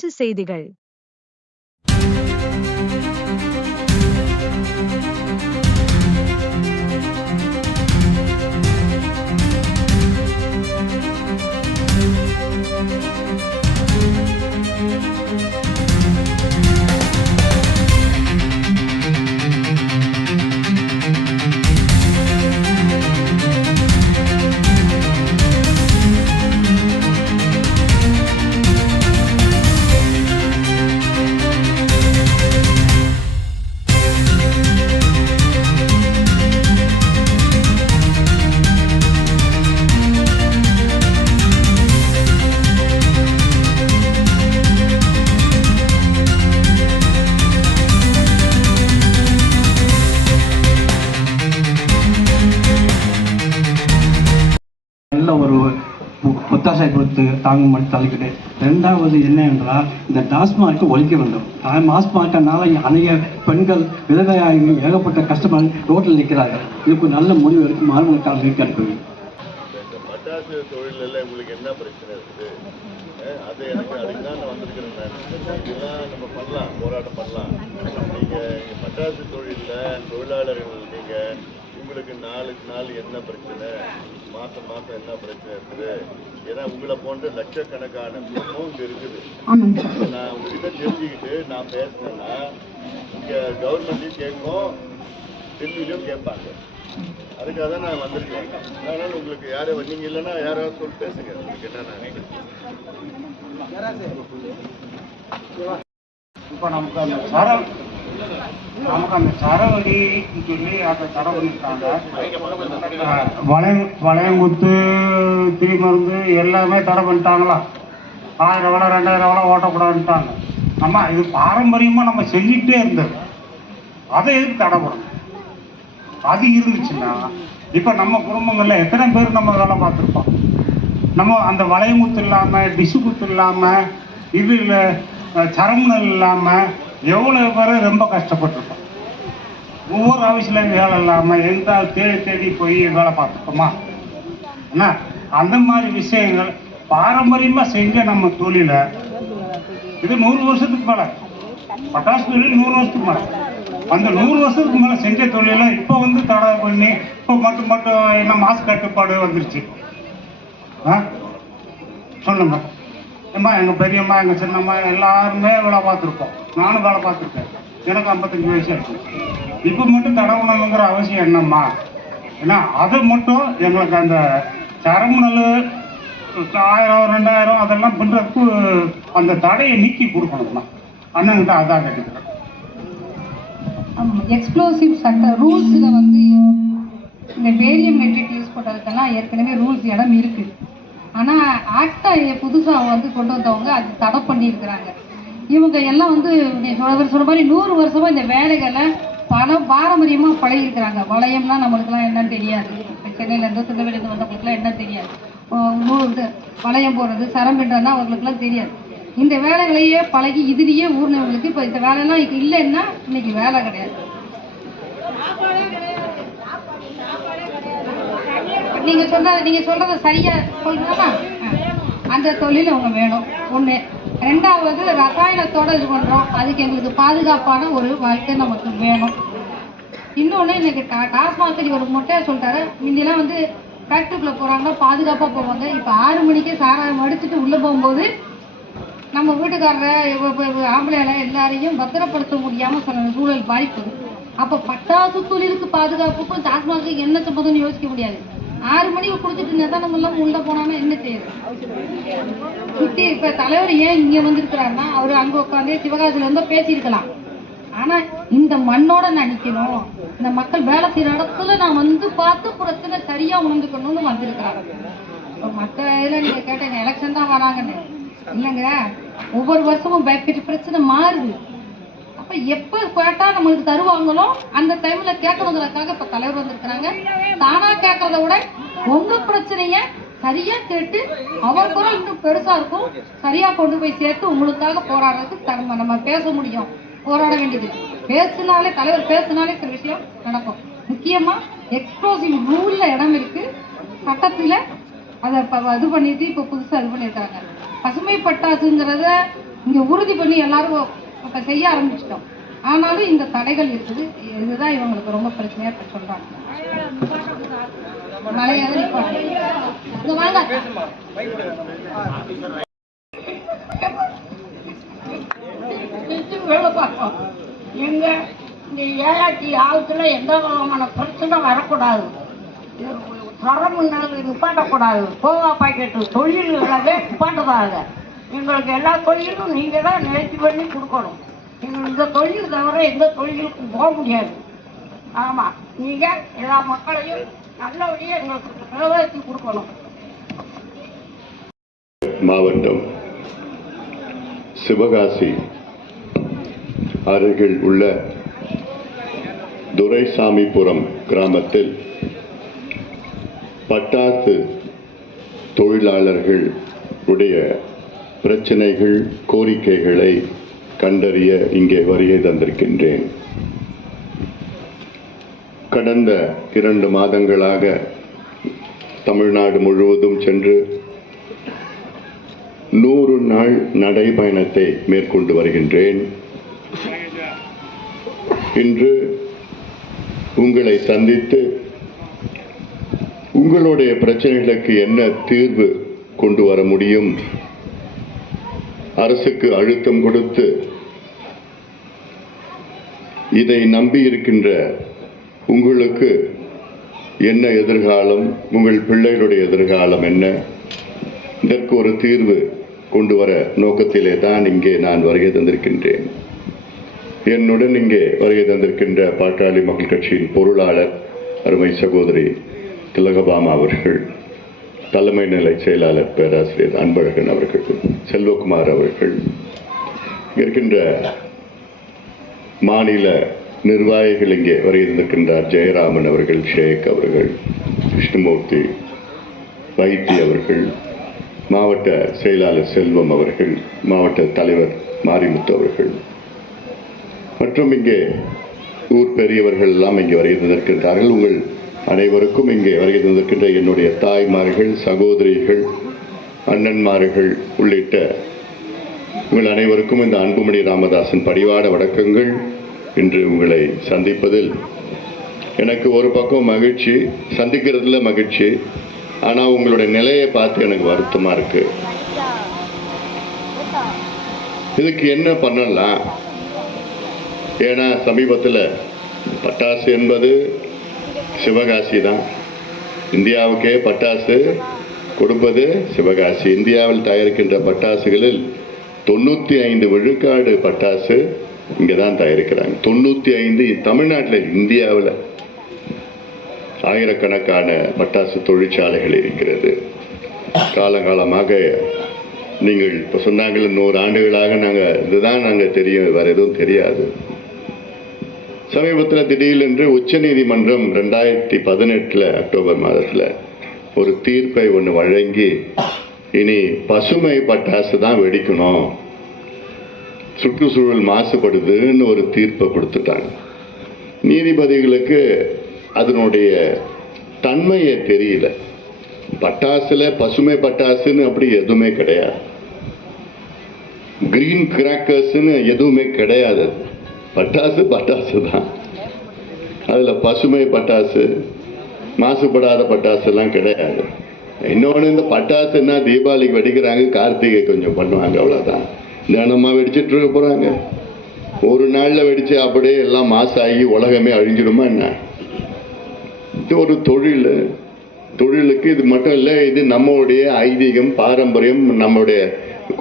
மாவட்ட செய்திகள். தாங்க மாட்டேன் தலைக்கிட்டு ரெண்டாவது என்ன என்றால் இந்த டாஸ்மார்க்கை ஒழிக்க வேண்டும். நான் டாஸ்மார்க்கனால அநேக பெண்கள் விதவையாகி ஏகப்பட்ட கஷ்டமாக ரோட்டில் நிற்கிறார்கள். இதுக்கு நல்ல முடிவு எடுக்கும் மாணவர்களுக்காக கேட்கிறது இந்த பட்டாசு தொழிலில் உங்களுக்கு என்ன பிரச்சனை இருக்குது? அது எனக்கு அதுக்கு தான் நான் வந்திருக்கிறேன் நான். இதெல்லாம் நம்ம பண்ணலாம் போராட்டம் பண்ணலாம். நீங்கள் பட்டாசு தொழிலில் தொழிலாளர்கள் நீங்கள் உங்களுக்கு நாளுக்கு நாள் என்ன பிரச்சனை? மாதம் மாதம் என்ன பிரச்சனை இருக்குது? ஏன்னா உங்களை போன்ற லட்சக்கணக்கான குடும்பம் இங்கே இருக்குது நான் உங்ககிட்ட தெரிஞ்சுக்கிட்டு நான் பேசினேன்னா இங்கே கவர்மெண்ட்லையும் கேட்கும் டெல்லியிலையும் கேட்பாங்க. அதுக்காக தான் நான் வந்திருக்கேன். அதனால உங்களுக்கு யாரும் நீங்க இல்லைன்னா யாராவது சொல்லி பேசுங்க. உங்களுக்கு என்னென்ன இப்போ நமக்கு அந்த சரம் நமக்கு அந்த சரவடின்னு சொல்லி அதை தடை பண்ணியிருக்காங்க வளையம் வளையங்குத்து திரிமருந்து எல்லாமே தடை பண்ணிட்டாங்களா? ஆயிரம் விலை ரெண்டாயிரம் விலை ஓட்டக்கூடாதுன்ட்டாங்க. நம்ம இது பாரம்பரியமாக நம்ம செஞ்சுக்கிட்டே இருந்தது. அதை எதுக்கு தடை பண்ணணும் அது இருந்துச்சுன்னா இப்போ நம்ம குடும்பங்களில் எத்தனை பேர் நம்ம வேலை பார்த்துருப்போம்? நம்ம அந்த வளையமுத்து இல்லாமல் டிஷு குத்து இல்லாமல் இது இல்லை சரமுனல் இல்லாமல் எவ்வளோ பேர் ரொம்ப கஷ்டப்பட்டிருப்போம் ஒவ்வொரு ஆஃபீஸ்லையும் வேலை இல்லாமல் எந்த தேடி தேடி போய் வேலை பார்த்துருப்போமா என்ன? அந்த மாதிரி விஷயங்கள் பாரம்பரியமாக செஞ்ச நம்ம தொழிலை இது நூறு வருஷத்துக்கு மேலே. பட்டாசு தொழில் நூறு வருஷத்துக்கு மேலே. அந்த நூறு வருஷத்துக்கு மேலே செஞ்ச தொழிலை இப்போ வந்து தடை பண்ணி இப்போ மட்டும் மட்டும் என்ன மாசு கட்டுப்பாடு வந்துருச்சு. ஆ? சொல்லுங்கள் ஏம்மா எங்கள் பெரியம்மா எங்கள் சின்னம்மா எல்லாருமே வேலை பார்த்துருப்போம் நானும் வேலை பார்த்துருக்கேன். எனக்கு ஐம்பத்தஞ்சு வயசு இருக்கு. இப்போ மட்டும் தடவணுங்கிற அவசியம் என்னம்மா? ஏன்னா அது மட்டும் எங்களுக்கு அந்த தரமுணல் ஆயிரம் ரெண்டாயிரம் அதெல்லாம் பண்ணுறதுக்கு அந்த தடையை நீக்கி கொடுக்கணும்மா. அண்ணன்கிட்ட அதான் கேட்டுக்கிறேன். எக்ஸ்ப்ளோசிவ் சட்ட ரூல்ஸில் வந்து இந்த வேரியம் மெட்ரிக் யூஸ் பண்ணுறதுக்கெல்லாம் ஏற்கனவே ரூல்ஸ் இடம் இருக்குது ஆனால் ஆக்டா புதுசாக வந்து கொண்டு வந்தவங்க அது தடை பண்ணியிருக்கிறாங்க. இவங்க எல்லாம் வந்து நீ மாதிரி நூறு வருஷமாக இந்த வேலைகளை பல பாரம்பரியமாக பழகிருக்கிறாங்க வளையம்லாம் நம்மளுக்குலாம் என்னன்னு தெரியாது. இப்போ சென்னையிலேருந்து திருநெல்வேலியிலேருந்து வந்தவங்களுக்குலாம் என்ன தெரியாது. நூறு வளையம் போடுறது சரம் பின்னுறதுனா அவங்களுக்குலாம் தெரியாது. இந்த வேலைகளையே பழகி இதுலேயே ஊர்னவங்களுக்கு இப்போ இந்த வேலைலாம் இல்லைன்னா இன்னைக்கு வேலை கிடையாது. நீங்க சொன்னது நீங்க சொல்றத சரியா சொல்றதா அந்த தொழில் அவங்க வேணும். ஒண்ணு. ரெண்டாவது ரசாயனத்தோட இது பண்றோம். அதுக்கு எங்களுக்கு பாதுகாப்பான ஒரு வாழ்க்கை நமக்கு வேணும். இன்னொன்று இன்னைக்கு டா டாஸ்மாக் ஒரு மொட்டையா சொல்லிட்டாரு முந்தியெல்லாம் வந்து ஃபேக்ட்ரிக்குள்ளே போகிறாங்க பாதுகாப்பாக போவாங்க. இப்போ ஆறு மணிக்கே சாராயம் அடிச்சுட்டு உள்ளே போகும்போது நம்ம வீட்டுக்காரரை இவ- ஆம்பளையால எல்லாரையும் பத்திரப்படுத்த முடியாமல் சொன்ன சூழல் வாய்ப்பு. அப்போ பட்டாசு தொழிலுக்கு பாதுகாப்புக்கும் டாஸ்மாக்கு என்ன சம்பந்தம்னு யோசிக்க முடியாது. ஆறு மணிக்கு குடிச்சிட்டு நிதானம் இல்லாமல் உள்ளே போனான்னா என்ன செய்யுது சுற்றி இப்போ தலைவர் ஏன் இங்கே வந்திருக்கிறாருன்னா அவர் அங்கே உட்காந்து சிவகாசியில் இருந்தோ பேசியிருக்கலாம். ஆனால் இந்த மண்ணோட நான் நிற்கணும் இந்த மக்கள் வேலை செய்கிற இடத்துல நான் வந்து பார்த்து பிரச்சனை சரியாக உணர்ந்துக்கணும்னு வந்திருக்கிறாங்க இப்போ மற்ற இதில் நீங்கள் எலெக்ஷன் தான் வராங்கன்னு. இல்லைங்க ஒவ்வொரு வருஷமும் பிரச்சனை மாறுது. அப்ப எப்ப கேட்டா நம்மளுக்கு தருவாங்களோ அந்த டைம்ல கேட்கணுங்கிறதுக்காக இப்ப தலைவர் வந்திருக்கிறாங்க. தானா கேட்கறத விட உங்க பிரச்சனைய சரியா கேட்டு அவர் குரல் இன்னும் பெருசா இருக்கும். சரியா கொண்டு போய் சேர்த்து உங்களுக்காக போராடுறதுக்கு தன்மை நம்ம பேச முடியும். போராட வேண்டியது. பேசினாலே தலைவர் பேசினாலே சில விஷயம் நடக்கும். முக்கியமா எக்ஸ்ப்ளோசிவ் ரூல்ல இடம் இருக்கு. சட்டத்துல அதை இப்போ இது பண்ணிட்டு இப்போ புதுசாக இது பண்ணியிருக்காங்க பசுமை பட்டாசுங்கிறத இங்கே உறுதி பண்ணி எல்லாரும் இப்போ செய்ய ஆரம்பிச்சிட்டோம். ஆனாலும் இந்த தடைகள் இருக்குது. இதுதான் இவங்களுக்கு ரொம்ப பிரச்சனையா இப்போ சொல்றாங்க. மழையாவது வாங்க வேலை பார்ப்போம் எங்க? இந்த ஏழாச்சி ஆழத்துல எந்த விதமான பிரச்சனை வரக்கூடாது. தரம் நிப்பாட்டக்கூடாது. கோவா பாக்கெட்டு தொழில்களவே நிப்பாட்டக்கூடாது எங்களுக்கு எல்லா தொழிலும் நீங்கள் தான் நேர்த்தி பண்ணி கொடுக்கணும். எங்களுக்கு இந்த தொழில் தவிர எந்த தொழிலுக்கும் போக முடியாது. ஆமாம் நீங்கள் எல்லா மக்களையும் நல்ல வழியை எங்களுக்கு நிறைவேற்றி கொடுக்கணும். மாவட்டம் சிவகாசி அருகில் உள்ள துரைசாமிபுரம் கிராமத்தில் பட்டாசு தொழிலாளர்கள் உடைய பிரச்சனைகள் கோரிக்கைகளை கண்டறிய இங்கே வருகை தந்திருக்கின்றேன். கடந்த இரண்டு மாதங்களாக தமிழ்நாடு முழுவதும் சென்று நூறு நாள் நடைபயணத்தை மேற்கொண்டு வருகின்றேன். இன்று உங்களை சந்தித்து உங்களுடைய பிரச்சனைகளுக்கு என்ன தீர்வு கொண்டு வர முடியும்? அரசுக்கு அழுத்தம் கொடுத்து இதை நம்பி இருக்கின்ற உங்களுக்கு என்ன எதிர்காலம் உங்கள் பிள்ளைகளுடைய எதிர்காலம் என்ன? இதற்கு ஒரு தீர்வு கொண்டு வர நோக்கத்திலே தான் இங்கே நான் வருகை தந்திருக்கின்றேன். என்னுடன் இங்கே வருகை தந்திருக்கின்ற பாட்டாளி மக்கள் கட்சியின் பொருளாளர் அருமை சகோதரி திலகபாமா அவர்கள். தலைமை நிலை செயலாளர் பேராசிரியர் அன்பழகன் அவர்கள் செல்வகுமார் அவர்கள் இருக்கின்ற மாநில நிர்வாகிகள் இங்கே வரையிருந்திருக்கின்றார். ஜெயராமன் அவர்கள் ஷேக் அவர்கள் கிருஷ்ணமூர்த்தி வைத்தி அவர்கள் மாவட்ட செயலாளர் செல்வம் அவர்கள் மாவட்ட தலைவர் மாரிமுத்து அவர்கள். மற்றும் இங்கே ஊர் பெரியவர்கள் எல்லாம் இங்கே வரையிருந்திருக்கின்றார்கள். உங்கள் அனைவருக்கும் இங்கே வருகை தந்திருக்கின்ற என்னுடைய தாய்மார்கள் சகோதரிகள் அண்ணன்மார்கள் உள்ளிட்ட உங்கள் அனைவருக்கும் இந்த அன்புமணி ராமதாசன் படிவாட வணக்கங்கள். இன்று உங்களை சந்திப்பதில் எனக்கு ஒரு பக்கம் மகிழ்ச்சி சந்திக்கிறதுல மகிழ்ச்சி. ஆனால் உங்களுடைய நிலையை பார்த்து எனக்கு வருத்தமாக இருக்கு. இதுக்கு என்ன பண்ணலாம்? ஏன்னா சமீபத்தில் பட்டாசு என்பது சிவகாசி தான். இந்தியாவுக்கே பட்டாசு கொடுப்பது சிவகாசி. இந்தியாவில் தயாரிக்கின்ற பட்டாசுகளில் தொண்ணூற்றி ஐந்து விழுக்காடு பட்டாசு இங்கே தான் தயாரிக்கிறாங்க. தொண்ணூற்றி ஐந்து தமிழ்நாட்டில் இந்தியாவில் ஆயிரக்கணக்கான பட்டாசு தொழிற்சாலைகள் இருக்கிறது. காலகாலமாக நீங்கள் இப்போ சொன்னாங்கள் நூறு ஆண்டுகளாக நாங்கள் இதுதான் நாங்கள் தெரியும் வேறு எதுவும் தெரியாது. சமீபத்தில் திடீரென்று உச்சநீதிமன்றம் ரெண்டாயிரத்தி பதினெட்டில் அக்டோபர் மாதத்தில் ஒரு தீர்ப்பை ஒன்று வழங்கி இனி பசுமை பட்டாசு தான் வெடிக்கணும். சுற்றுச்சூழல் மாசுபடுதுன்னு ஒரு தீர்ப்பை கொடுத்துட்டாங்க. நீதிபதிகளுக்கு அதனுடைய தன்மையே தெரியல. பட்டாசுல பசுமை பட்டாசுன்னு அப்படி எதுவுமே கிடையாது. கிரீன் கிராக்கர்ஸ்ன்னு எதுவுமே கிடையாது. பட்டாசு பட்டாசு தான். அதில் பசுமை பட்டாசு மாசுபடாத பட்டாசு எல்லாம் கிடையாது. இன்னொன்று இந்த பட்டாசுன்னா தீபாவளிக்கு வெடிக்கிறாங்க கார்த்திகை கொஞ்சம் பண்ணுவாங்க அவ்வளோதான் தினமாக வெடிச்சிட்டு இருக்க போகிறாங்க ஒரு நாளில் வெடித்து அப்படியே எல்லாம் மாசாகி உலகமே அழிஞ்சிடுமா என்ன? இது ஒரு தொழில். தொழிலுக்கு இது மட்டும் இல்லை இது நம்மளுடைய ஐதீகம் பாரம்பரியம் நம்மளுடைய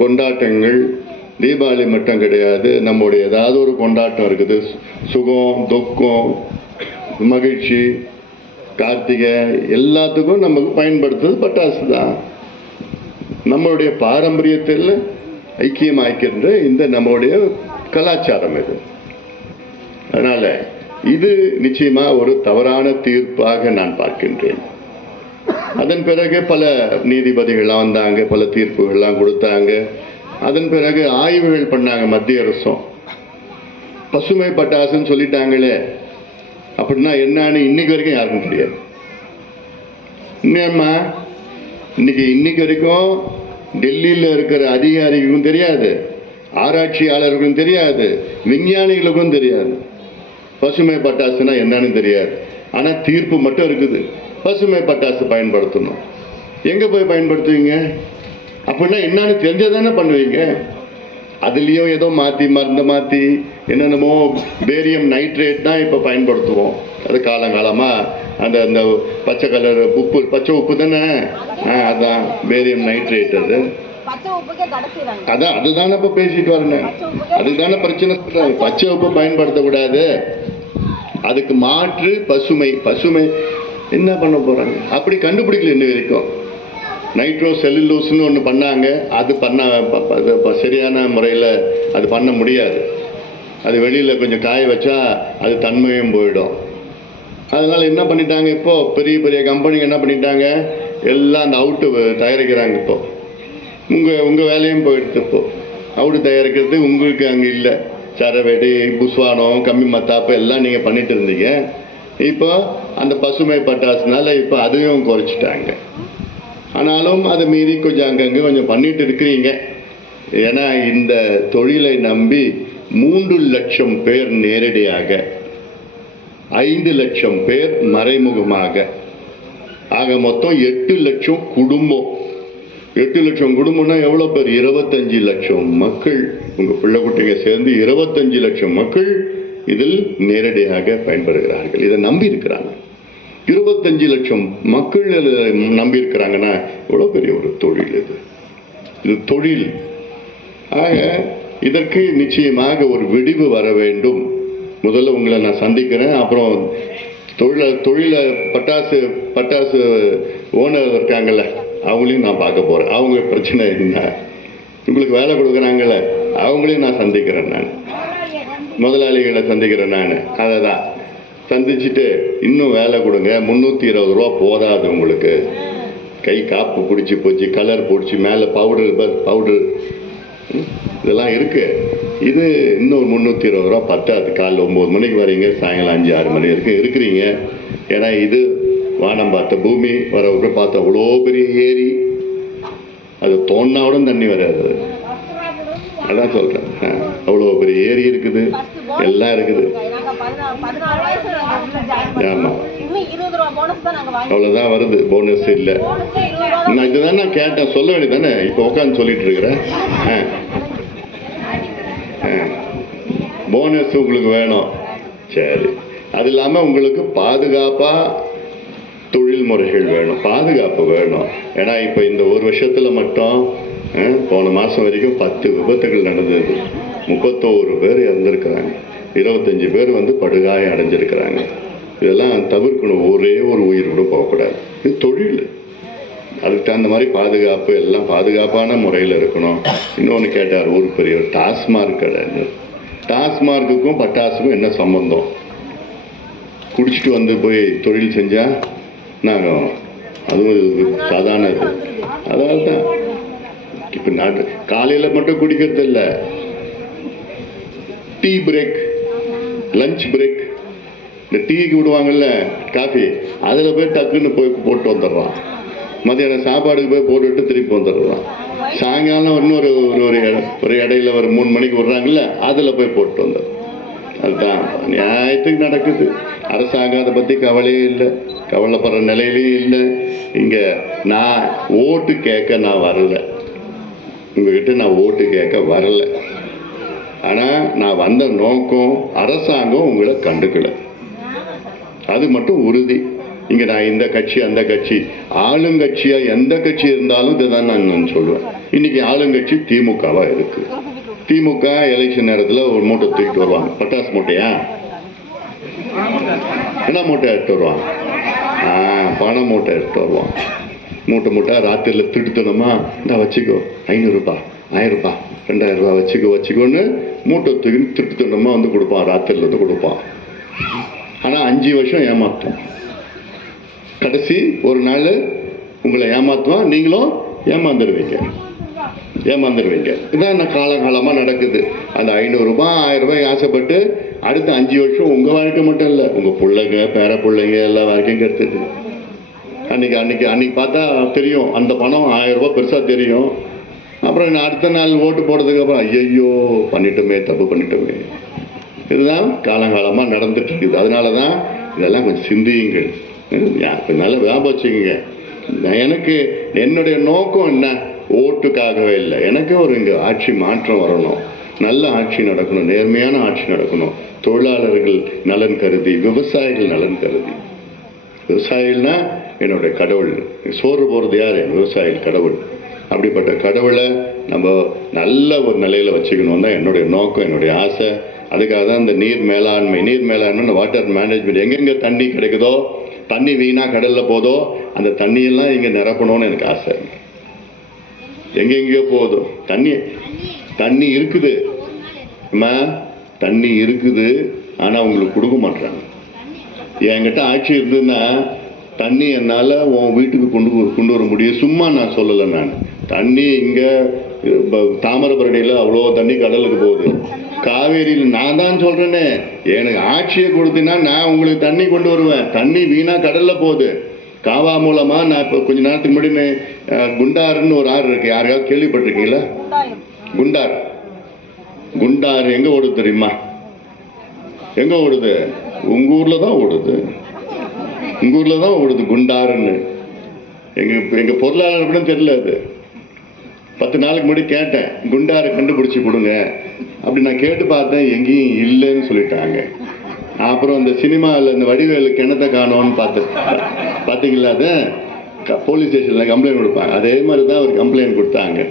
கொண்டாட்டங்கள் தீபாவளி மட்டும் கிடையாது நம்முடைய ஏதாவது ஒரு கொண்டாட்டம் இருக்குது. சுகம் துக்கம் மகிழ்ச்சி கார்த்திகை எல்லாத்துக்கும் நமக்கு பயன்படுத்துறது பட்டாசு தான். நம்மளுடைய பாரம்பரியத்தில் ஐக்கியமாக்கின்ற இந்த நம்மளுடைய கலாச்சாரம் இது. அதனால் இது நிச்சயமாக ஒரு தவறான தீர்ப்பாக நான் பார்க்கின்றேன். அதன் பிறகு பல நீதிபதிகள்லாம் வந்தாங்க பல தீர்ப்புகள்லாம் கொடுத்தாங்க. அதன் பிறகு ஆய்வுகள் பண்ணாங்க மத்திய அரசும். பசுமை பட்டாசுன்னு சொல்லிட்டாங்களே அப்படின்னா என்னன்னு இன்னைக்கு வரைக்கும் யாருக்கும் தெரியாது. என்னம்மா இன்னைக்கு இன்னைக்கு வரைக்கும் டெல்லியில் இருக்கிற அதிகாரிகளுக்கும் தெரியாது ஆராய்ச்சியாளர்களுக்கும் தெரியாது விஞ்ஞானிகளுக்கும் தெரியாது. பசுமை பட்டாசுனா என்னன்னு தெரியாது. ஆனால் தீர்ப்பு மட்டும் இருக்குது. பசுமை பட்டாசு பயன்படுத்தணும். எங்கே போய் பயன்படுத்துவீங்க? அப்படின்னா என்னன்னு தெரிஞ்சதானே பண்ணுவீங்க? அதுலேயும் ஏதோ மாற்றி மருந்து மாற்றி என்னென்னமோ பேரியம் நைட்ரேட் தான் இப்போ பயன்படுத்துவோம். அது காலங்காலமாக அந்த அந்த பச்சை கலர் உப்பு பச்சை உப்பு தானே? ஆ அதான் பேரியம் நைட்ரேட் அது. அதான் அதுதானே இப்போ பேசிட்டு வரேன். அதுதானே பிரச்சனை பச்சை உப்பு பயன்படுத்தக்கூடாது அதுக்கு மாற்று பசுமை. பசுமை என்ன பண்ண போறாங்க? அப்படி கண்டுபிடிக்கல இன்ன வரைக்கும். நைட்ரோ செல்லுலோஸ்னு ஒன்று பண்ணாங்க. அது பண்ண அது சரியான முறையில் அது பண்ண முடியாது. அது வெளியில் கொஞ்சம் காய வச்சா அது தன்மையும் போயிடும். அதனால் என்ன பண்ணிட்டாங்க இப்போது பெரிய பெரிய கம்பெனிங்க என்ன பண்ணிட்டாங்க? எல்லாம் அந்த அவுட்டு தயாரிக்கிறாங்க இப்போது உங்கள் உங்கள் வேலையும் போயிடுது இப்போது அவுட்டு தயாரிக்கிறது உங்களுக்கு அங்கே இல்லை. சரவெடி புஸ்வானம் கம்மி மத்தாப்பு எல்லாம் நீங்கள் பண்ணிட்டு இருந்தீங்க. இப்போ அந்த பசுமை பட்டாசுனால இப்போ அதையும் குறைச்சிட்டாங்க. ஆனாலும் அதை மீறி கொஞ்சம் அங்கங்கே கொஞ்சம் பண்ணிட்டு இருக்கிறீங்க. ஏன்னா இந்த தொழிலை நம்பி மூன்று லட்சம் பேர் நேரடியாக ஐந்து லட்சம் பேர் மறைமுகமாக. ஆக மொத்தம் எட்டு லட்சம் குடும்பம். எட்டு லட்சம் குடும்பம்னா எவ்வளோ பேர்? இருபத்தஞ்சு லட்சம் மக்கள். உங்கள் பிள்ளை குட்டிங்க சேர்ந்து இருபத்தஞ்சு லட்சம் மக்கள் இதில் நேரடியாக பயன்படுகிறார்கள். இதை நம்பி இருக்கிறாங்க இருபத்தஞ்சு லட்சம் மக்கள் நம்பி இருக்கிறாங்கன்னா எவ்வளோ பெரிய ஒரு தொழில் இது? இது தொழில். ஆக இதற்கு நிச்சயமாக ஒரு விடிவு வர வேண்டும். முதல்ல உங்களை நான் சந்திக்கிறேன். அப்புறம் தொழில தொழில பட்டாசு பட்டாசு ஓனர் இருக்காங்கல்ல அவங்களையும் நான் பார்க்க போகிறேன் அவங்க பிரச்சனை என்ன? உங்களுக்கு வேலை கொடுக்குறாங்கல்ல அவங்களையும் நான் சந்திக்கிறேன் நான். முதலாளிகளை சந்திக்கிறேன் நான். அதை தான் சந்திச்சுட்டு இன்னும் வேலை கொடுங்க. முந்நூற்றி இருபது ரூபா போதாது உங்களுக்கு. கை காப்பு பிடிச்சி போச்சு கலர் பிடிச்சி மேலே பவுடர் பவுடர் இதெல்லாம் இருக்குது இது இன்னும் முந்நூற்றி இருபது ரூபா பத்தாது. காலைல ஒம்பது மணிக்கு வரீங்க சாயங்காலம் அஞ்சு ஆறு மணி வரைக்கும் இருக்கிறீங்க. ஏன்னா இது வானம் பார்த்த பூமி வர விட்டு பார்த்த அவ்வளோ பெரிய ஏரி. அது தோணாவோட தண்ணி வராது அதான் சொல்கிறேன் அவ்வளோ பெரிய ஏரி இருக்குது. எல்லாம் இருக்குது. ஆமாம் அவ்வளோதான் வருது போனஸ் இல்லை. நான் இதுதான் நான் கேட்டேன் சொல்ல வேண்டியதானே இப்போ உட்காந்து சொல்லிட்டு இருக்கிறேன் போனஸ் உங்களுக்கு வேணும். சரி. அது இல்லாமல் உங்களுக்கு பாதுகாப்பாக தொழில் முறைகள் வேணும். பாதுகாப்பு வேணும். ஏன்னா இப்போ இந்த ஒரு வருஷத்தில் மட்டும் போன மாதம் வரைக்கும் பத்து விபத்துகள் நடந்தது. முப்பத்தோரு பேர் இறந்துருக்கிறாங்க. இருபத்தஞ்சு பேர் வந்து படுகாயம் அடைஞ்சிருக்கிறாங்க. இதெல்லாம் தவிர்க்கணும். ஒரே ஒரு உயிர் கூட போகக்கூடாது. இது தொழில். அதுக்கு தகுந்த மாதிரி பாதுகாப்பு எல்லாம் பாதுகாப்பான முறையில் இருக்கணும். இன்னொன்று கேட்டார் ஊர் பெரியவர் டாஸ்மார்க் கடைன்னு. டாஸ்மார்க்குக்கும் பட்டாசுக்கும் என்ன சம்பந்தம்? குடிச்சிட்டு வந்து போய் தொழில் செஞ்சால் நாங்கள் அதுவும் சாதாரண இது. அதாவது தான் இப்போ நாட்டு காலையில் மட்டும் குடிக்கிறது இல்லை டீ பிரேக் லஞ்ச் பிரேக் இந்த டீக்கு விடுவாங்கல்ல காஃபி. அதில் போய் டக்குன்னு போய் போட்டு வந்துடுறான். மத்தியானம் சாப்பாடுக்கு போய் போட்டுவிட்டு திருப்பி வந்துடுறான். சாயங்காலம் இன்னொரு ஒரு ஒரு ஒரு இடையில ஒரு மூணு மணிக்கு விடுறாங்கல்ல அதில் போய் போட்டு வந்துடுறோம் அதுதான் நியாயத்துக்கு நடக்குது. அரசாங்கம் அதை பற்றி கவலையே இல்லை. கவலைப்படுற நிலையிலையும் இல்லை. இங்கே நான் ஓட்டு கேட்க நான் வரல. உங்ககிட்ட நான் ஓட்டு கேட்க வரல. ஆனால் நான் வந்த நோக்கம் அரசாங்கம் உங்களை கண்டுக்கலை. அது மட்டும் உறுதி. இங்கே நான் இந்த கட்சி அந்த கட்சி. ஆளுங்கட்சியாக எந்த கட்சி இருந்தாலும் இதுதான் நான் நான் சொல்லுவேன் இன்னைக்கு ஆளுங்கட்சி திமுகவாக இருக்கு. திமுக எலெக்ஷன் நேரத்தில் ஒரு மூட்டை தூக்கிட்டு வருவாங்க. பட்டாசு மூட்டையா? என்ன மூட்டை எடுத்து வருவான் ஆ பண மூட்டை எடுத்து வருவான் மூட்டை மூட்டை ராத்திரியில் திட்டுத்தனமா இந்த வச்சுக்கோ ஐநூறுரூபா ஆயிரரூபா ரெண்டாயிரம் ரூபா வச்சுக்கோ வச்சுக்கோன்னு மூட்டை தூக்கி திட்டுத்தனமா வந்து கொடுப்பான். ராத்திரியில் வந்து கொடுப்பான். ஆனால் அஞ்சு வருஷம் ஏமாத்தும் கடைசி ஒரு நாள் உங்களை ஏமாத்துவான் நீங்களும் ஏமாந்துருவீங்க. ஏமாந்துருவீங்க. இதான் நான் காலகாலமாக நடக்குது. அந்த ஐநூறுரூபா ஆயிரம் ரூபாய் ஆசைப்பட்டு அடுத்த அஞ்சு வருஷம் உங்கள் வாழ்க்கை மட்டும் இல்லை உங்கள் பிள்ளைங்க பேர பிள்ளைங்க எல்லா வாழ்க்கையும் கெடுத்துட்டு. அன்னைக்கு அன்னைக்கு அன்னைக்கு பார்த்தா தெரியும். அந்த பணம் ஆயிரம் ரூபாய் பெருசாக தெரியும். அப்புறம் நான் அடுத்த நாள் ஓட்டு போடுறதுக்கு அப்புறம் ஐயையோ பண்ணிட்டோமே தப்பு பண்ணிட்டோமே. இதுதான் காலங்காலமாக நடந்துட்டு இருக்குது. அதனால தான் இதெல்லாம் கொஞ்சம் சிந்தியுங்கள். இப்போ நல்லா ஞாபகம் எனக்கு என்னுடைய நோக்கம் என்ன? ஓட்டுக்காகவே இல்லை. எனக்கு ஒரு இங்கே ஆட்சி மாற்றம் வரணும். நல்ல ஆட்சி நடக்கணும். நேர்மையான ஆட்சி நடக்கணும். தொழிலாளர்கள் நலன் கருதி விவசாயிகள் நலன் கருதி. விவசாயிகள்னா என்னுடைய கடவுள். சோறு போகிறது யார்? விவசாயிகள் கடவுள். அப்படிப்பட்ட கடவுளை நம்ம நல்ல ஒரு நிலையில் வச்சுக்கணும் தான் என்னுடைய நோக்கம் என்னுடைய ஆசை. அதுக்காக தான் இந்த நீர் மேலாண்மை நீர் மேலாண்மை வாட்டர் மேனேஜ்மெண்ட் எங்கெங்கே தண்ணி கிடைக்குதோ தண்ணி வீணாக கடலில் போதோ அந்த தண்ணியெல்லாம் இங்கே நிரப்பணும்னு எனக்கு ஆசை. எங்கெங்கேயோ போதும் தண்ணி தண்ணி இருக்குது. அம்மா தண்ணி இருக்குது. ஆனால் உங்களுக்கு கொடுக்க மாட்றாங்க. என்கிட்ட ஆட்சி இருந்ததுன்னா தண்ணி என்னால் உன் வீட்டுக்கு கொண்டு கொண்டு வர முடியும். சும்மா நான் சொல்லலை நான். தண்ணி இங்கே தாமிரபரணியில் அவ்வளோ தண்ணி கடலுக்கு போகுது. காவேரியில் நான் தான் சொல்கிறேனே எனக்கு ஆட்சியை கொடுத்தீங்கன்னா நான் உங்களுக்கு தண்ணி கொண்டு வருவேன். தண்ணி வீணாக கடலில் போகுது. காவா மூலமாக நான் இப்போ கொஞ்ச நேரத்துக்கு முன்னாடி குண்டாருன்னு ஒரு ஆறு இருக்கு. யாரையாவது கேள்விப்பட்டிருக்கீங்களா? குண்டார். குண்டார் குண்டாறு எங்கே ஓடுது தெரியுமா? எங்கே ஓடுது? உங்க ஊரில் தான் ஓடுது. உங்க ஊர்ல தான் ஓடுது குண்டாருன்னு. எங்கள் எங்கள் பொருளாளர் அப்படின்னு தெரியல அது. பத்து நாளுக்கு முன்னாடி கேட்டேன். குண்டாரை கண்டுபிடிச்சி கொடுங்க. அப்படி நான் கேட்டு பார்த்தேன் எங்கேயும் இல்லைன்னு சொல்லிட்டாங்க. அப்புறம் அந்த சினிமாவில் இந்த வடிவேலு கிணத்தை காணோன்னு பார்த்து பார்த்தீங்களா அதை? க- போலீஸ் ஸ்டேஷனில் கம்ப்ளைண்ட் கொடுப்பாங்க. அதே மாதிரி தான் ஒரு கம்ப்ளைண்ட் கொடுத்தாங்க.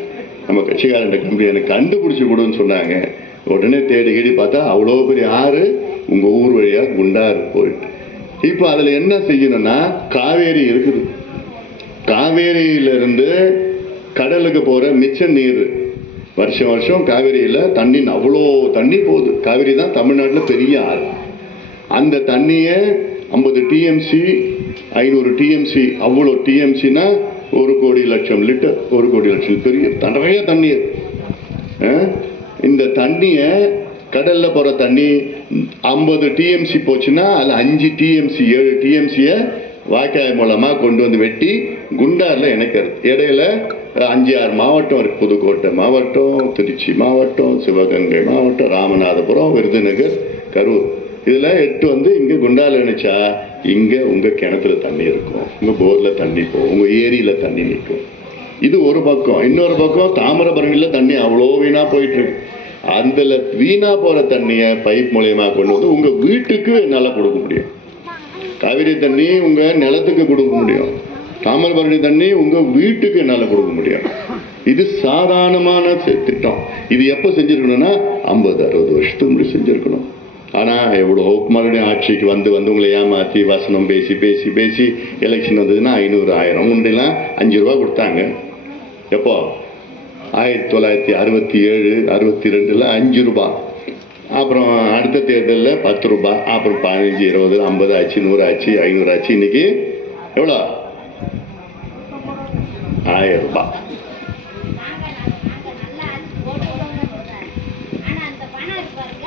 நம்ம கட்சிக்காரன் கம்ப்ளைண்ட் கண்டுபிடிச்சி கொடுன்னு சொன்னாங்க. உடனே தேடி கேடி பார்த்தா அவ்வளோ பெரிய ஆறு உங்கள் ஊர் வழியாக குண்டாறு போயிட்டு. இப்போ அதில் என்ன செய்யணும்னா காவேரி இருக்குது. காவேரியிலிருந்து கடலுக்கு போகிற மிச்ச நீர் வருஷம் வருஷம் காவேரியில் தண்ணி அவ்வளோ தண்ணி போகுது. காவேரி தான் தமிழ்நாட்டில் பெரிய ஆறு அந்த தண்ணியை ஐம்பது டிஎம்சி ஐநூறு டிஎம்சி அவ்வளோ டிஎம்சினா ஒரு கோடி லட்சம் லிட்டர் ஒரு கோடி லட்சம். பெரிய நிறைய தண்ணி. இந்த தண்ணியை கடலில் போகிற தண்ணி ஐம்பது டிஎம்சி போச்சுன்னா அதில் அஞ்சு டிஎம்சி ஏழு டிஎம்சியை வாய்க்கால் மூலமாக கொண்டு வந்து வெட்டி குண்டாரில் இணைக்கிறது. இடையில அஞ்சு ஆறு மாவட்டம் இருக்கு. புதுக்கோட்டை மாவட்டம் திருச்சி மாவட்டம் சிவகங்கை மாவட்டம் ராமநாதபுரம் விருதுநகர் கரூர். இதில் எட்டு வந்து இங்கே குண்டால இணைச்சா இங்கே உங்கள் கிணத்துல தண்ணி இருக்கும். உங்கள் போரில் தண்ணி போகும். உங்கள் ஏரியில் தண்ணி நிற்கும். இது ஒரு பக்கம். இன்னொரு பக்கம் தாமிரபரணியில் தண்ணி அவ்வளோ வீணாக போயிட்டுருக்கு. அதில் வீணாக போகிற தண்ணியை பைப் மூலியமாக கொண்டு வந்து உங்கள் வீட்டுக்கு என்னால் கொடுக்க முடியும். காவிரி தண்ணி உங்கள் நிலத்துக்கு கொடுக்க முடியும். தாமிரபரணி தண்ணி உங்கள் வீட்டுக்கு என்னால் கொடுக்க முடியும். இது சாதாரணமான திட்டம். இது எப்போ செஞ்சுருக்கணும்னா ஐம்பது அறுபது வருஷத்துக்கு முன்னாடி செஞ்சுருக்கணும். ஆனால் எவ்வளோ மறுபடியும் ஆட்சிக்கு வந்து வந்து உங்களை ஏமாற்றி வசனம் பேசி பேசி பேசி எலெக்ஷன் வந்ததுன்னா ஐநூறு ஆயிரம் முன்னெல்லாம் அஞ்சு ரூபா கொடுத்தாங்க. எப்போ? ஆயிரத்தி தொள்ளாயிரத்தி அறுபத்தி ஏழு அறுபத்தி ரெண்டில் அஞ்சு ரூபா. அப்புறம் அடுத்த தேர்தலில் பத்து ரூபா. அப்புறம் பதினஞ்சு இருபது ஐம்பது ஆச்சு நூறு ஆச்சு ஐநூறு ஆச்சு. இன்னைக்கு எவ்வளோ? ஆயிரம் ரூபாய்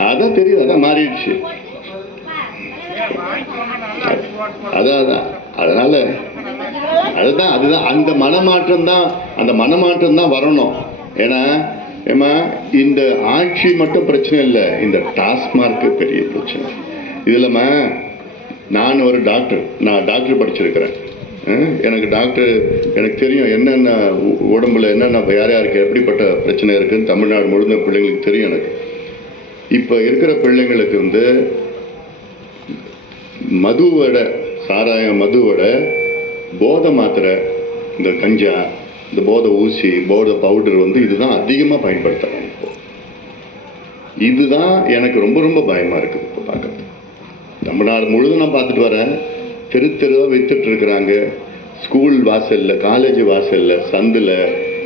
அதான் தெரியுது அதான் மாறிடுச்சு. அதான் அதான். அதனால அதுதான் அதுதான். அந்த மனமாற்றம் தான் அந்த மனமாற்றம் தான் வரணும். ஏன்னா ஏமா இந்த ஆட்சி மட்டும் பிரச்சனை இல்லை இந்த டாஸ்மார்க் பெரிய பிரச்சனை. இதுலமா நான் ஒரு டாக்டர் நான் டாக்டர் படிச்சிருக்கிறேன். எனக்கு டாக்டர் எனக்கு தெரியும் என்னென்ன உ- உடம்புல என்னென்ன யார் யாருக்கு எப்படிப்பட்ட பிரச்சனை இருக்குதுன்னு தமிழ்நாடு முழுந்த பிள்ளைங்களுக்கு தெரியும் எனக்கு. இப்போ இருக்கிற பிள்ளைங்களுக்கு வந்து மதுவோட சாராயம் மதுவோட போதை மாத்திரை இந்த கஞ்சா இந்த போதை ஊசி போதை பவுடர் வந்து இதுதான் அதிகமாக பயன்படுத்துகிறாங்க இப்போ. இதுதான் எனக்கு ரொம்ப ரொம்ப பயமாக இருக்குது இப்போ பார்க்கறது தமிழ்நாடு முழுதும் நான் பார்த்துட்டு வரேன். தெரு தெருவாக வித்துட்டு இருக்கிறாங்க. ஸ்கூல் வாசலில் காலேஜ் வாசல்ல சந்தில்.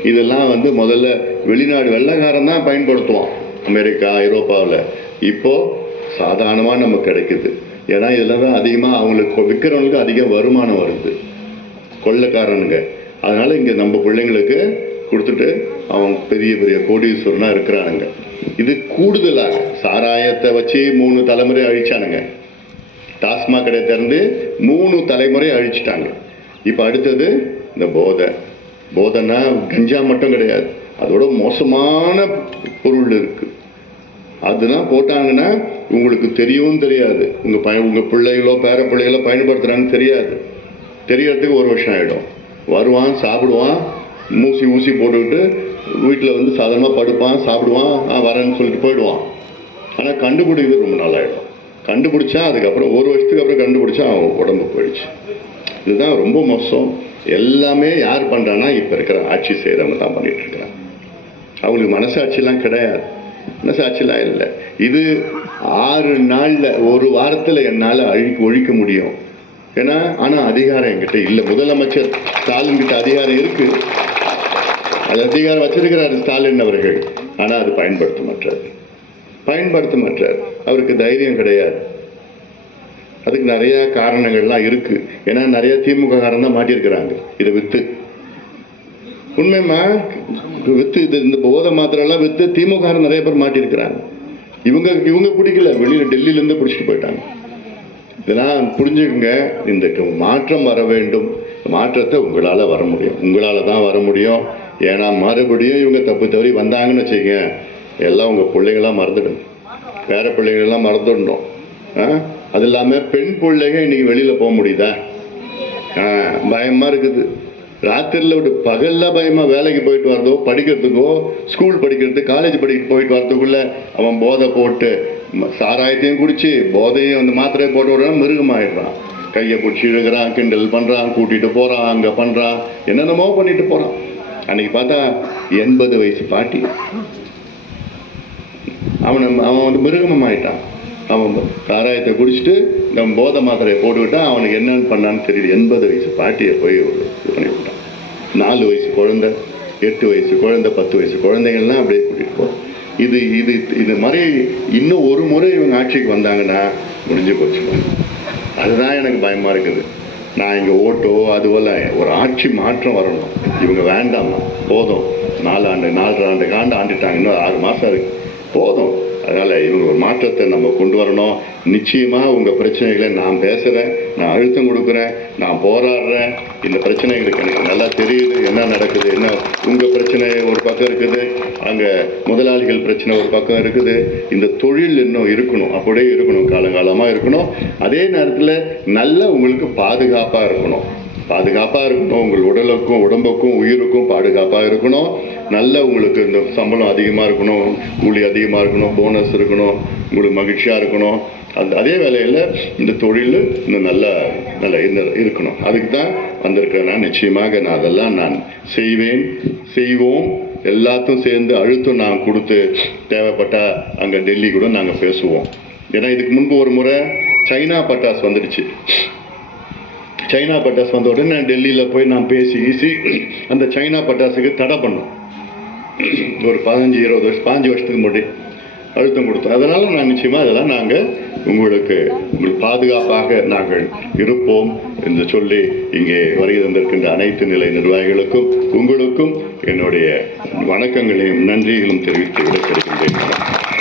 இதெல்லாம் வந்து முதல்ல வெளிநாடு வெள்ளைக்காரன் தான் பயன்படுத்துவோம் அமெரிக்கா ஐரோப்பாவில். இப்போது சாதாரணமாக நமக்கு கிடைக்குது. ஏன்னா இதெல்லாம் தான் அதிகமாக அவங்களுக்கு விற்கிறவங்களுக்கு அதிக வருமானம் வருது. கொள்ளைக்காரனுங்க. அதனால் இங்கே நம்ம பிள்ளைங்களுக்கு கொடுத்துட்டு அவன் பெரிய பெரிய கோடீஸ்வரனாக இருக்கிறானுங்க. இது கூடுதலாக சாராயத்தை வச்சு மூணு தலைமுறை அழிச்சானுங்க. டாஸ்மாக் கடையை திறந்து மூணு தலைமுறை அழிச்சிட்டாங்க. இப்போ அடுத்தது இந்த போதை. போதைன்னா கஞ்சா மட்டும் கிடையாது. அதோட மோசமான பொருள் இருக்கு. அதெல்லாம் போட்டாங்கன்னா உங்களுக்கு தெரியவும் தெரியாது. உங்கள் பய உங்கள் பிள்ளைகளோ பேர பிள்ளைகளோ பயன்படுத்துகிறாங்கன்னு தெரியாது. தெரியறதுக்கு ஒரு வருஷம் ஆகிடும் வருவான் சாப்பிடுவான் மூசி ஊசி போட்டுக்கிட்டு வீட்டில் வந்து சாதாரணமாக படுப்பான் சாப்பிடுவான் ஆ வரேன்னு சொல்லிட்டு போயிடுவான். ஆனால் கண்டுபிடிக்கிறது ரொம்ப நாள் ஆகிடும் கண்டுபிடிச்சா அதுக்கப்புறம் ஒரு வருஷத்துக்கு அப்புறம் கண்டுபிடிச்சா அவன் உடம்பு போயிடுச்சு. இதுதான் ரொம்ப மோசம். எல்லாமே யார் பண்ணுறான்னா இப்போ இருக்கிற ஆட்சி செய்கிறவங்க தான் பண்ணிட்டு இருக்கிறாங்க அவங்களுக்கு மனசாட்சியெல்லாம் கிடையாது. மனசாட்சியெல்லாம் இல்லை. இது ஆறு நாளில் ஒரு வாரத்தில் என்னால் அழிக்க ஒழிக்க முடியும். ஏன்னா ஆனால் அதிகாரம் என்கிட்ட இல்லை. முதலமைச்சர் ஸ்டாலின் கிட்ட அதிகாரம் இருக்கு. அது அதிகாரம் வச்சிருக்கிறார் ஸ்டாலின் அவர்கள். ஆனால் அது பயன்படுத்த மாட்டார் பயன்படுத்த மாட்டார் அவருக்கு தைரியம் கிடையாது. அதுக்கு நிறைய காரணங்கள்லாம் இருக்கு. ஏன்னா நிறைய திமுக காரன் தான் மாட்டியிருக்கிறாங்க. இதை வித்து. உண்மைமா வித்து இது இந்த போதை மாத்திரெல்லாம் வித்து திமுக நிறைய பேர் மாட்டியிருக்கிறாங்க. இவங்க இவங்க பிடிக்கல. வெளியில் டெல்லியிலேருந்து பிடிச்சிட்டு போயிட்டாங்க. இதெல்லாம் புரிஞ்சுக்கங்க. இந்த மாற்றம் வர வேண்டும். மாற்றத்தை உங்களால் வர முடியும். உங்களால் தான் வர முடியும். ஏன்னா மறுபடியும் இவங்க தப்பு தவறி வந்தாங்கன்னு வச்சுக்கங்க. எல்லாம் உங்கள் பிள்ளைங்களா மறந்துடும் பேர பிள்ளைங்களெல்லாம் மறந்துடணும். ஆ? அது இல்லாமல் பெண் பிள்ளைங்க இன்னைக்கு வெளியில் போக முடியுதா? ஆ, இருக்குது. ராத்திரியில் விட்டு பகல்ல பயமாக வேலைக்கு போயிட்டு வரதோ படிக்கிறதுக்கோ ஸ்கூல் படிக்கிறது காலேஜ் படிக்க போயிட்டு வரதுக்குள்ளே அவன் போதை போட்டு சாராயத்தையும் குடிச்சு போதையும் வந்து மாத்திரையை போட்டு விடுறான் மிருகமாயிடுறான். கையை பிடிச்சி இழுக்கிறான் கிண்டல் பண்ணுறான் கூட்டிகிட்டு போகிறான் அங்கே பண்ணுறான் என்னென்னமோ பண்ணிட்டு போகிறான் அன்னைக்கு பார்த்தா எண்பது வயசு பாட்டி. அவன் அவன் வந்து மிருகமாயிட்டான் அவன் காராயத்தை குடிச்சிட்டு நம்ம போத மாத்திரையை போட்டுக்கிட்டான் அவனுக்கு என்னன்னு பண்ணான்னு தெரியல. எண்பது வயசு பாட்டியை போய் ஒரு இது பண்ணி விட்டான் நாலு வயசு குழந்தை எட்டு வயசு குழந்தை பத்து வயசு குழந்தைங்கள்லாம் அப்படியே கூட்டிகிட்டு போ. இது இது இது மாதிரி இன்னும் ஒரு முறை இவங்க ஆட்சிக்கு வந்தாங்கன்னா முடிஞ்சு போச்சு. அதுதான் எனக்கு பயமாக இருக்குது. நான் இங்கே ஓட்டோ அதுபோல் ஒரு ஆட்சி மாற்றம் வரணும். இவங்க வேண்டாமா போதும். நாலு ஆண்டு நாலரை ஆண்டு காண்டு ஆண்டுட்டாங்க. இன்னும் ஆறு மாதம் இருக்குது போதும். அதனால் இவங்க ஒரு மாற்றத்தை நம்ம கொண்டு வரணும். நிச்சயமாக உங்கள் பிரச்சனைகளை நான் பேசுகிறேன் நான் அழுத்தம் கொடுக்குறேன். நான் போராடுறேன். இந்த பிரச்சனைகளுக்கு எனக்கு நல்லா தெரியுது. என்ன நடக்குது? என்ன உங்கள் பிரச்சனை ஒரு பக்கம் இருக்குது. அங்கே முதலாளிகள் பிரச்சனை ஒரு பக்கம் இருக்குது. இந்த தொழில் இன்னும் இருக்கணும். அப்படியே இருக்கணும். காலங்காலமாக இருக்கணும். அதே நேரத்தில் நல்ல உங்களுக்கு பாதுகாப்பாக இருக்கணும். பாதுகாப்பாக இருக்கணும். உங்கள் உடலுக்கும் உடம்புக்கும் உயிருக்கும் பாதுகாப்பாக இருக்கணும். நல்ல உங்களுக்கு இந்த சம்பளம் அதிகமாக இருக்கணும். கூலி அதிகமாக இருக்கணும். போனஸ் இருக்கணும். உங்களுக்கு மகிழ்ச்சியாக இருக்கணும். அந்த அதே வேலையில் இந்த தொழில் இன்னும் நல்ல நல்ல இருக்கணும். அதுக்கு தான் வந்திருக்கிறேன் நான். நிச்சயமாக நான் அதெல்லாம் நான் செய்வேன். செய்வோம். எல்லாத்தையும் சேர்ந்து அழுத்தம் நான் கொடுத்து தேவைப்பட்டால் அங்கே டெல்லி கூட நாங்கள் பேசுவோம். ஏன்னா இதுக்கு முன்பு ஒரு முறை சைனா பட்டாஸ் வந்துடுச்சு. சைனா பட்டாஸ் வந்த உடனே டெல்லியில் போய் நான் பேசி ஈசி அந்த சைனா பட்டாசுக்கு தடை பண்ணோம். ஒரு பதினஞ்சு இருபது வருஷம் பாஞ்சு வருஷத்துக்கு முன்னாடி அழுத்தம் கொடுத்தோம். அதனால் நான் நிச்சயமாக அதெல்லாம் நாங்கள் உங்களுக்கு உங்களுக்கு பாதுகாப்பாக நாங்கள் இருப்போம் என்று சொல்லி இங்கே வருகை தந்திருக்கின்ற அனைத்து நிலை நிர்வாகிகளுக்கும் உங்களுக்கும் என்னுடைய வணக்கங்களையும் நன்றிகளும் தெரிவித்து விடைபெறுகின்றேன்.